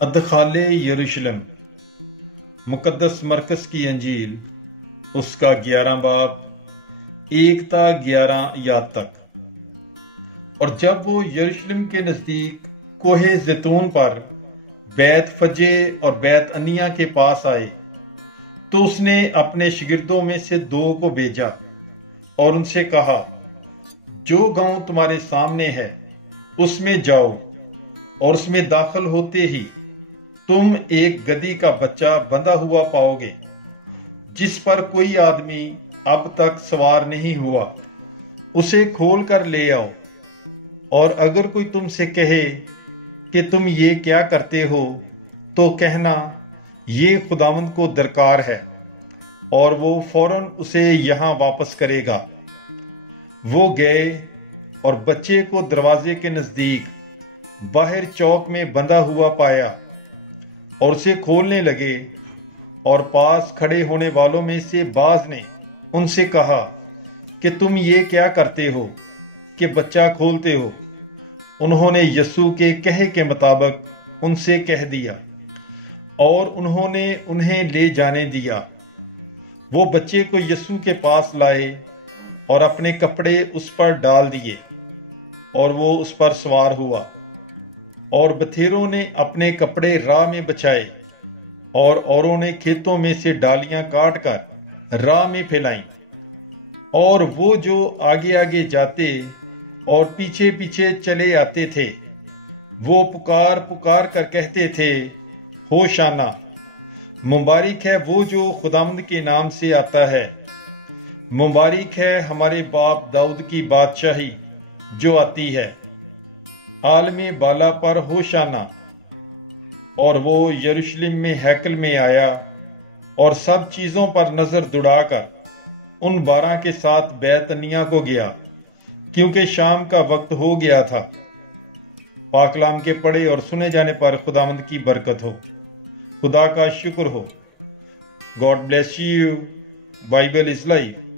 ادخال یروشلم مقدس مرکز کی انجیل اس کا 11 باب 1 تا 11 یاد تک۔ اور جب وہ یروشلم کے نزدیک کوہ زیتون پر بیت فجے اور بیت انیا کے پاس آئے تو اس نے اپنے شاگردوں میں سے 2 کو بھیجا اور ان سے کہا، جو گاؤں تمہارے سامنے ہے اس میں جاؤ، اور اس میں داخل ہوتے ہی تم ایک گدھی کا بچہ بندھا ہوا پاؤ گے جس پر کوئی آدمی اب تک سوار نہیں ہوا، اسے کھول کر لے آؤ۔ اور اگر کوئی تم سے کہے کہ تم یہ کیا کرتے ہو تو کہنا، یہ خداوند کو درکار ہے، اور وہ فوراً اسے یہاں واپس کرے گا۔ وہ گئے اور بچے کو دروازے کے نزدیک باہر چوک میں بندھا ہوا پایا اور اسے کھولنے لگے، اور پاس کھڑے ہونے والوں میں سے بعض نے ان سے کہا کہ تم یہ کیا کرتے ہو کہ بچہ کھولتے ہو؟ انہوں نے یسوع کے کہے کے مطابق ان سے کہہ دیا، اور انہوں نے انہیں لے جانے دیا۔ وہ بچے کو یسوع کے پاس لائے اور اپنے کپڑے اس پر ڈال دیے، اور وہ اس پر سوار ہوا۔ اور بتھیروں نے اپنے کپڑے راہ میں بچھائے، اور اوروں نے کھیتوں میں سے ڈالیاں کاٹ کر راہ میں پھیلائیں۔ اور وہ جو آگے آگے جاتے اور پیچھے پیچھے چلے آتے تھے، وہ پکار پکار کر کہتے تھے، ہوشانا، مبارک ہے وہ جو خداوند کے نام سے آتا ہے، مبارک ہے ہمارے باپ داؤد کی بادشاہی جو آتی ہے، عالم بالا پر ہوشانا۔ اور وہ یروشلم میں ہیکل میں آیا اور سب چیزوں پر نظر دوڑا کر ان 12 کے ساتھ بیت انیا کو گیا، کیونکہ شام کا وقت ہو گیا تھا۔ پاک کلام کے پڑھے اور سنے جانے پر خداوند کی برکت ہو۔ خدا کا شکر ہو۔ God bless you. Bible is life.